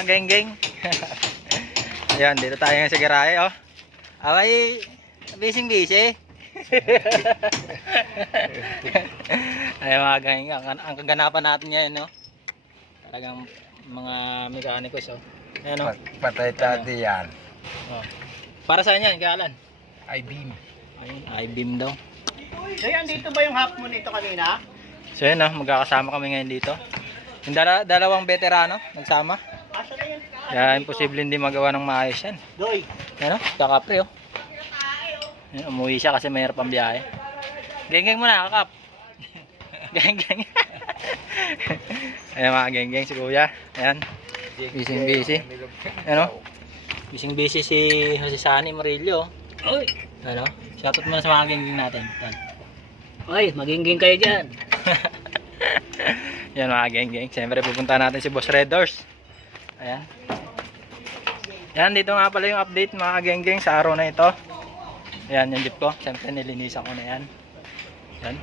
mga geng-geng. Ayan, dito tayo ngayon sa garahe, oh. Abay, busy. Ayan mga geng-geng, ang kaganapan natin ngayon, no? Talagang mga mekanikos, oh. Ayan, oh. Patay tati yan. Oh. Para saan yan, Kalan? I-beam. Ayun, I-beam daw. So yan, dito ba yung half moon nito kanina? So yun, oh, magkakasama kami ngayon dito. Yung dalawang veterano, nagsama. Asa na yan? Kaya imposible hindi magawa ng maayos yan. Doy. Yan, oh, kakapre, oh. Yan, umuwi siya kasi mayroon pang biyahe. Geng-geng muna, kakap. Geng-geng. Ayan mga geng-geng si kuya. Ayan. Busy. Ano? Busy si Jose Sani Murillo. Oy. Ano? Shoutout muna sa mga geng-geng natin. Yan. Oy, maging kayo dyan. Yan mga geng-geng. Siyempre pupunta natin si Boss Red Doors. Ayan. Yan, dito nga pala yung update mga geng-geng sa araw na ito. Ayan yung jeep ko. Siyempre nilinisan ko na yan. Yan.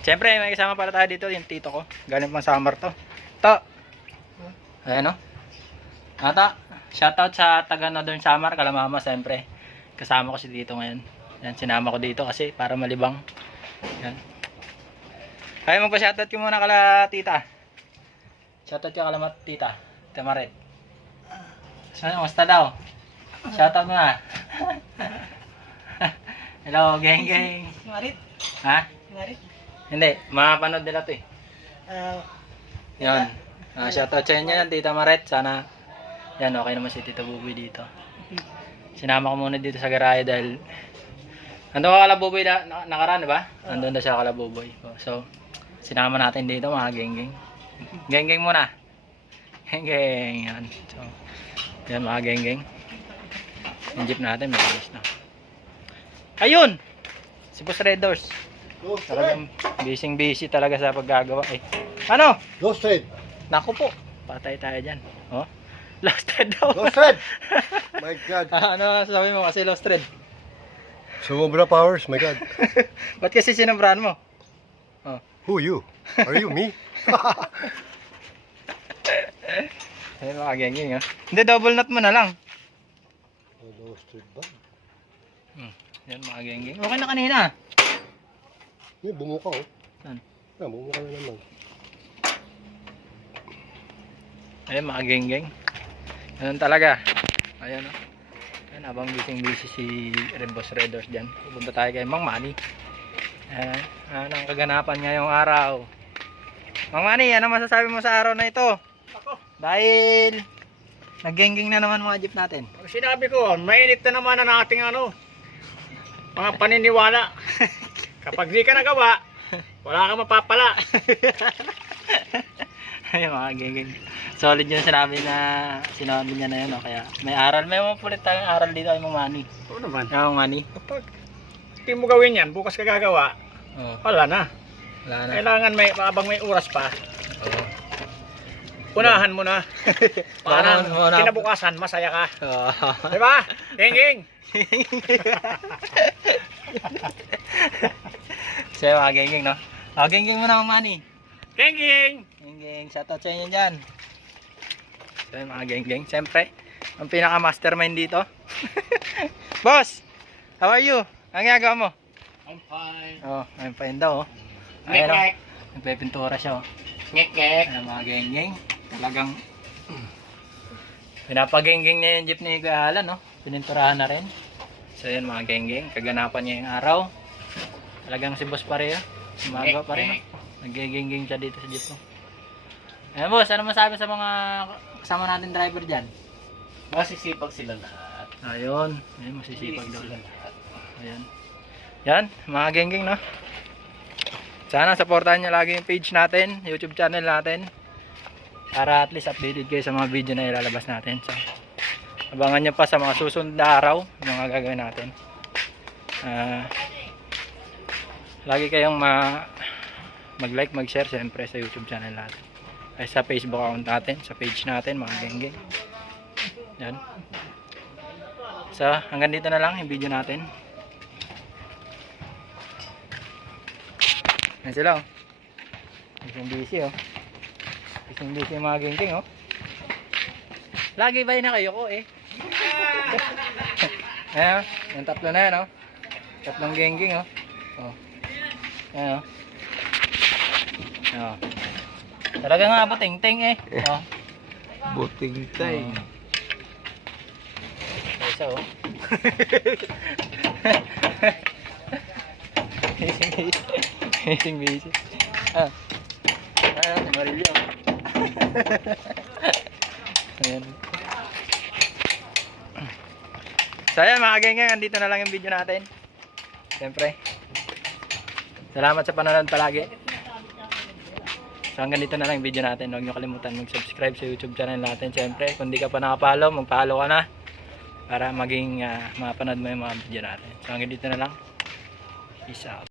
Siyempre may kasama pala tayo dito yung tito ko. Galing pang summer to. To. Ayan o. Ata. Shoutout sa taga Northern Samar, Kalamama siyempre. Kasama ko si tito ngayon. Yan, sinama ko dito kasi para malibang. Yan. Ay, magpa-shoutout ko muna kala tita. Shoutout ko kala tita. Tamaret. Musta daw? Shoutout mo na. Hello, geng-geng. Marit. Ha? Marit. Hindi, mapanood nila to eh. Yan. Shoutout sa inyo yan, Tita Maret. Sana, yan, okay naman si Tita Buboy dito. Sinama ko muna dito sa garahe dahil nandun ka kala Buboy nakaraan, diba? Nandun na siya kala Buboy. So, sinama natin dito mga geng-geng. Geng-geng muna. Geng-geng. Yan. So, yan mga geng-geng. Yung jeep natin, may alis na. Ayun! Si Boss Red Doors. Talagang busy talaga sa paggagawa eh. Ano? Lost thread. Naku po, patay tayo dyan. Oh? Lost thread daw. Lost thread. My God. Ano sabi mo kasi lost thread? Sumobra powers, my God. Ba't kasi sinambrahan mo? Oh. Who you? Are you me? Ayun mga geng-geng ha. Hindi, double knot mo na lang. Lost thread ba? Yan mga geng-geng. Okay na kanina. Bumuka oh. Saan? Bumuka na naman. Ayun mga geng-geng. Ganun talaga. Ayun oh. Ayun, habang busy si Boss Red Doors dyan. Pupunta tayo kay Mang Manny. Ayan. Ano ang kaganapan ngayong araw? Mang Manny, ano masasabi mo sa araw na ito? Ako. Dahil nag-geng-geng na naman mga jeep natin. Sinabi ko, mainit na naman ang ating mga paniniwala. Kapag di ka nagawa, wala kang mapapala. Ayun mga geng-geng. Solid yung sinabi niya na yun. No? Kaya may aral. May mapulit tayong aral dito ay Mang Manny. Oo naman. Kaya Mang Manny. Kapag hindi mo gawin yan, bukas ka gagawa, Oh, wala na. wala na. Kailangan habang may oras pa, Oh. unahan mo na. Para Una- kinabukasan, masaya ka. Oh. Diba? Geng-geng. So mga geng-geng no. Oh, geng-geng mo na Mang Manny. Geng-geng. Geng-geng. Shoutout sa inyo dyan. So mga geng-geng. Siyempre, ang pinaka-mastermind dito. Boss! How are you? Ang ginagawa mo? I'm fine. Oh, I'm fine daw. Oh. Ayan oh. Ngek-ngek. Nagpipintura siya oh. Ngek-ngek. Ayan mga geng-geng. Talagang pinapageng-geng niya yung jeep ni Kuya Alan no. Pininturahan na rin. So yun mga geng-geng. Kaganapan niya yung araw. Talagang si boss pa rin. Umaga pa rin. No? Nag-geng-geng siya dito sa jeep mo. Ayan boss, ano masabi sa mga kasama natin driver dyan? Masisipag sila lahat. Ayun. Ayun, masisipag daw. Ayan. Yan, mga geng-geng no. Sana supportahan niyo lagi yung page natin, YouTube channel natin. Para at least updated kayo sa mga video na ilalabas natin. So, abangan nyo pa sa mga susunod na araw yung mga gagawin natin. Lagi kayong mag-like, mag-share siyempre sa YouTube channel natin. Ay sa Facebook account natin, sa page natin mga geng-geng. Yan. So, hanggang dito na lang yung video natin. Yan sila oh. Busy oh. Busy mga geng-geng oh. Lagi ba na kayo ko eh? Ayan, yung tatlo na yan, oh. Tatlong gengging, oh. Oh. Ayan, oh. Oh. Talaga nga po, ting-ting eh. Oh. Buting tay. Isa, oh. Amazing busy. Ah. Ayan, si Marilio. Ayan. So ayan mga geng-geng, andito na lang yung video natin. Siyempre. Salamat sa panonood palagi. So hanggang dito na lang yung video natin. Huwag nyo kalimutan mag-subscribe sa YouTube channel natin. Siyempre, kung di ka pa nakapollow, mag-follow ka na. Para maging mapanood mo yung mga video natin. So hanggang dito na lang. Peace out.